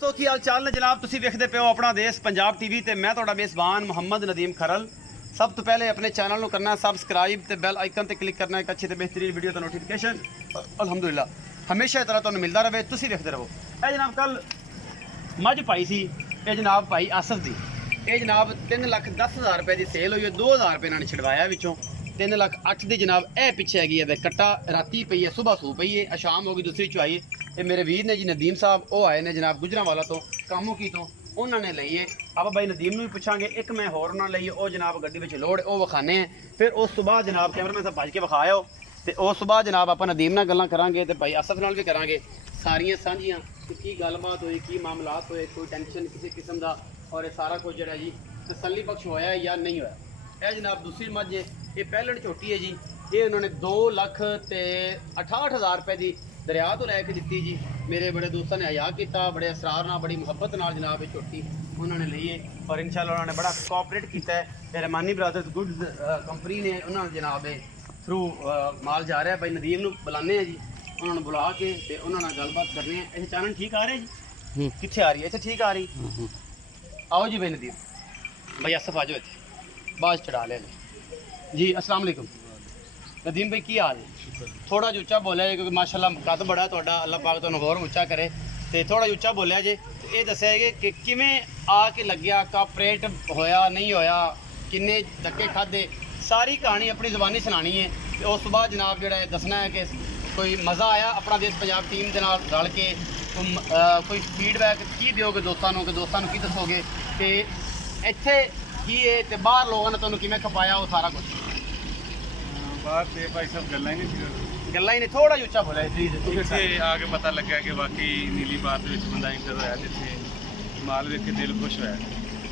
ਦੋਸਤੋ ਕੀ ਹਾਲ ਚਾਲ ਨੇ ਜਨਾਬ। ਤੁਸੀਂ ਵੇਖਦੇ ਪਿਓ ਆਪਣਾ ਦੇਸ਼ ਪੰਜਾਬ ਟੀਵੀ ਤੇ ਮੈਂ ਤੁਹਾਡਾ ਮੇਜ਼ਬਾਨ ਮੁਹੰਮਦ ਨਦੀਮ ਖਰਲ। ਸਭ ਤੋਂ ਪਹਿਲੇ ਆਪਣੇ ਚੈਨਲ ਨੂੰ ਕਰਨਾ ਸਬਸਕ੍ਰਾਈਬ ਤੇ ਬੈਲ ਆਈਕਨ ਤੇ ਕਲਿੱਕ ਕਰਨਾ ਇੱਕ ਅੱਛੀ ਤੇ ਬਿਹਤਰੀਨ ਵੀਡੀਓ ਦਾ ਨੋਟੀਫਿਕੇਸ਼ਨ ਅਲਹਮਦੁਲਿਲਾ ਹਮੇਸ਼ਾ ਇਸ ਤਰ੍ਹਾਂ ਤੁਹਾਨੂੰ ਮਿਲਦਾ ਰਹੇ। ਤੁਸੀਂ ਵੇਖਦੇ ਰਹੋ। ਇਹ ਜਨਾਬ ਕੱਲ ਮੱਝ ਪਾਈ ਸੀ, ਇਹ ਜਨਾਬ ਭਾਈ ਆਸਫ ਦੀ। ਇਹ ਜਨਾਬ 3,10,000 ਰੁਪਏ ਦੀ ਸੇਲ ਹੋਈ ਹੈ। 2,000 ਰੁਪਏ ਨਾਲ ਛਡਵਾਇਆ ਵਿੱਚੋਂ 3,08,000 ਦੀ ਜਨਾਬ। ਇਹ ਪਿੱਛੇ ਹੈਗੀ ਹੈ ਕੱਟਾ, ਰਾਤੀ ਪਈ ਹੈ, ਸੁਬਾਹ ਸੂ ਪਈ ਹੈ, ਸ਼ਾਮ ਹੋ ਗਈ ਦੂਸਰੀ ਚੁਆਈ। ਇਹ ਮੇਰੇ ਵੀਰ ਨੇ ਜੀ ਨਦੀਮ ਸਾਹਿਬ, ਉਹ ਆਏ ਨੇ ਜਨਾਬ ਗੁਜਰਾਂਵਾਲਾ ਤੋਂ, ਕਾਮੂ ਕੀ ਤੋਂ, ਉਹਨਾਂ ਨੇ ਲਈ ਹੈ। ਆਪਾਂ ਬਾਈ ਨਦੀਮ ਨੂੰ ਵੀ ਪੁੱਛਾਂਗੇ। ਇੱਕ ਮੈਂ ਹੋਰ ਉਹਨਾਂ ਲਈ ਉਹ ਜਨਾਬ ਗੱਡੀ ਵਿੱਚ ਲੋੜ, ਉਹ ਵਿਖਾਣੇ ਹੈ। ਫਿਰ ਉਸ ਤੋਂ ਬਾਅਦ ਜਨਾਬ ਕੈਮਰਾਮੈਨ ਸਾਹਿਬ ਭੱਜ ਕੇ ਵਿਖਾਇਓ ਤੇ ਉਸ ਤੋਂ ਬਾਅਦ ਜਨਾਬ ਆਪਾਂ ਨਦੀਮ ਨਾਲ ਗੱਲਾਂ ਕਰਾਂਗੇ ਤੇ ਭਾਈ ਅਸਫ ਨਾਲ ਵੀ ਕਰਾਂਗੇ ਸਾਰੀਆਂ ਸਾਂਝੀਆਂ ਕਿ ਕੀ ਗੱਲਬਾਤ ਹੋਈ, ਕੀ ਮਾਮਲਾਤ ਹੋਏ, ਕੋਈ ਟੈਨਸ਼ਨ ਕਿਸੇ ਕਿਸਮ ਦਾ, ਔਰ ਇਹ ਸਾਰਾ ਕੁਝ ਜਿਹੜਾ ਜੀ ਤਸੱਲੀ ਬਖਸ਼ ਹੋਇਆ ਜਾਂ ਨਹੀਂ ਹੋਇਆ। ਇਹ ਜਨਾਬ ਦੂਸਰੀ ਮੱਝ ਹੈ, ਇਹ ਪਹਿਲਣ ਝੋਟੀ ਹੈ ਜੀ। ਇਹ ਉਹਨਾਂ ਨੇ 2,68,000 ਰੁਪਏ ਦੀ ਦਰਿਆ ਤੋਂ ਲੈ ਕੇ ਦਿੱਤੀ ਜੀ। ਮੇਰੇ ਬੜੇ ਦੋਸਤਾਂ ਨੇ ਹਯਾ ਕੀਤਾ, ਬੜੇ ਅਸਰਾਰ ਨਾਲ, ਬੜੀ ਮੁਹੱਬਤ ਨਾਲ ਜਨਾਬ ਇਹ ਝੋਟੀ ਉਹਨਾਂ ਨੇ ਲਈ ਹੈ। ਔਰ ਇਨਸ਼ਾਅੱਲਾ ਉਹਨਾਂ ਨੇ ਬੜਾ ਕੋਆਪਰੇਟ ਕੀਤਾ ਹੈ। ਰਹਿਮਾਨੀ ਬ੍ਰਦਰਸ ਗੁੱਡ ਕੰਪਨੀ ਨੇ ਉਹਨਾਂ ਨੂੰ ਜਨਾਬ ਦੇ ਥਰੂ ਮਾਲ ਜਾ ਰਿਹਾ। ਬਾਈ ਨਦੀਮ ਨੂੰ ਬੁਲਾਉਂਦੇ ਆ ਜੀ, ਉਹਨਾਂ ਨੂੰ ਬੁਲਾ ਕੇ ਤੇ ਉਹਨਾਂ ਨਾਲ ਗੱਲਬਾਤ ਕਰਨੀ ਹੈ। ਇਹ ਚਾਨਣ ਠੀਕ ਆ ਰਿਹਾ ਜੀ? ਕਿੱਥੇ ਆ ਰਹੀ ਹੈ? ਇੱਥੇ ਠੀਕ ਆ ਰਹੀ। आओ जी भाई नदीम भाई आसफ आ जाओ इतने बाज चढ़ा ले जी। अस्सलाम वालेकुम नदीम भाई की हाल है? थोड़ा जो उच्चा बोलिया जे क्योंकि माशाल्लाह कद बड़ा तुहाडा, अल्लाह पाक तुहानू होर उच्चा करे। तो थोड़ा जो उच्चा बोलिया जे ये दस्सिया कि किवें आके लग्या, कापरेट होया नहीं होया, किन्ने धक्के खाधे, सारी कहानी अपनी ज़बानी सुनानी है। तो उस तो बाद जनाब जो दसना है कि कोई मज़ा आया अपना देश पंजाब टीम के नाल रल के, कोई फीडबैक की दोगे दोस्तों को, कि दोस्तों की दसोगे कि इत्थे की है ते बाहर लोगों ने तुहानू किवें खपाया, वो सारा कुछ बाहर से भाई सब गल्लां ही गल्लां ही ने। थोड़ा जिहा उच्चा बोलिया प्लीज। इत्थे आके पता लगा कि वाकई नीली बार दे विच बंदा इंटर होया, जिथे माल वेख के दिल खुश होया।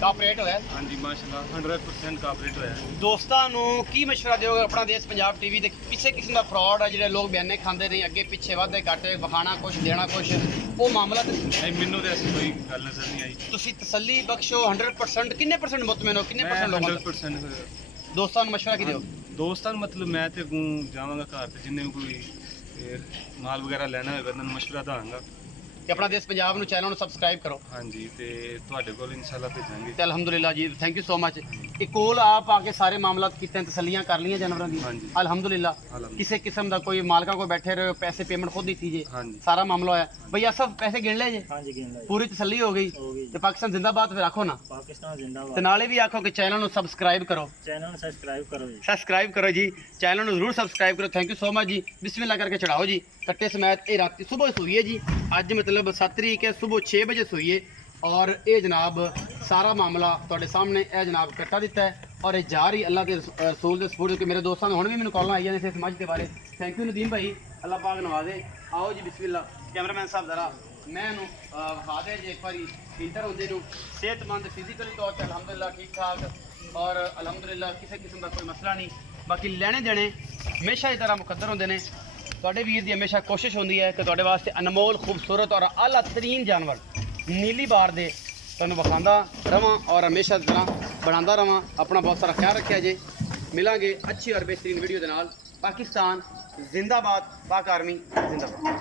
कापरेट होया? हाँ जी माशाल्लाह 100% कापरेट होया। दोस्तों नू की मशवरा दोगे अपना देश पंजाब टीवी दे किसी किस्म का फ्रॉड है जिहड़े लोग बयाने खांदे नहीं, अगे पिछे वाधे घाटे, विखाना कुछ देना कुछ, वो मामला ते नहीं, मैनू तो ऐसी कोई गल नजर नहीं आई। तुसी तसल्ली बख्शो 100%। किन्ने परसेंट मुतमिन हो? किन्ने परसेंट लोगों 100% दोस्तों नू मशवरा की दोगे? दोस्तां नू मतलब मैं ते अगों जावांगा घर ते जिन्ने भी कोई माल वगैरह लेना होगा उन्हां नू मशवरा दांगा कि अपना देश पंजाब नू चैनल नू सबसक्राइब करो। हाँ जी, ते तुहाडे कोल इंशाल्लाह भेजांगे। ते अल्हम्दुलिल्लाह जी, थैंक यू सो मच। एक कोल आप आके सारे मामलात कीते, तसल्लियां कर लियां जानवरों की? हाँ जी अल्हम्दुलिल्लाह। किसी किस्म का कोई मालका को बैठे रहे, पैसे पेमेंट खुद दी जे? हाँ जी सारा मामला होया। भैया सब पैसे गिन ले जे? हाँ जी गिन लो। पूरी तसल्ली हो गई ते पाकिस्तान जिंदाबाद फिर आखो ना। पाकिस्तान जिंदाबाद। ते नाले भी आखो कि चैनल नू सबसक्राइब करो। चैनल ਨੂੰ ਸਬਸਕ੍ਰਾਈਬ ਕਰੋ ਜੀ। सब्सक्राइब करो जी, चैनल ਨੂੰ ਜ਼ਰੂਰ सब्सक्राइब करो। थैंक यू सो मच जी। बिस्मिल्लाह करके चढ़ाओ जी कट्टे समेत। ये रात सुबह सूई है जी, अज मतलब 7 तरीक है, सुबह 6 बजे सूई है। और ये जनाब सारा मामला तुहाडे सामने ये जनाब कट्टा दिता है और ये जा रही अल्लाह के रसूल के सपोर्ट के मेरे दोस्तों ने हुण भी मैनूं कॉलां आईयां ने इस मझ के बारे। थैंक यू नदीम भाई, अल्लाह पाक नवाजे। आओ जी बिस्मिल्लाह। कैमरामैन साहब जरा मैं विखा दे जे एक बारी इंटर होंदे नूं। सेहतमंद फिजिकली तौर पर अलहमदुलिल्लाह ठीक ठाक और अलहमदुलिल्लाह किसी किस्म का कोई मसला नहीं। बाकी लेने देने हमेशा इस तरह मुकद्दर होंदे ने। तुहाडे वीर दी हमेशा कोशिश होंदी है कि तुहाडे वास्ते अनमोल खूबसूरत और आला तरीन जानवर नीली बार दे तुहानूं विखांदा रवां और हमेशा इस तरह बनांदा रवां। अपना बहुत सारा ख्याल रखिया जे। मिलांगे अच्छी और बेहतरीन वीडियो दे नाल। पाकिस्तान जिंदाबाद, पाक आर्मी जिंदाबाद।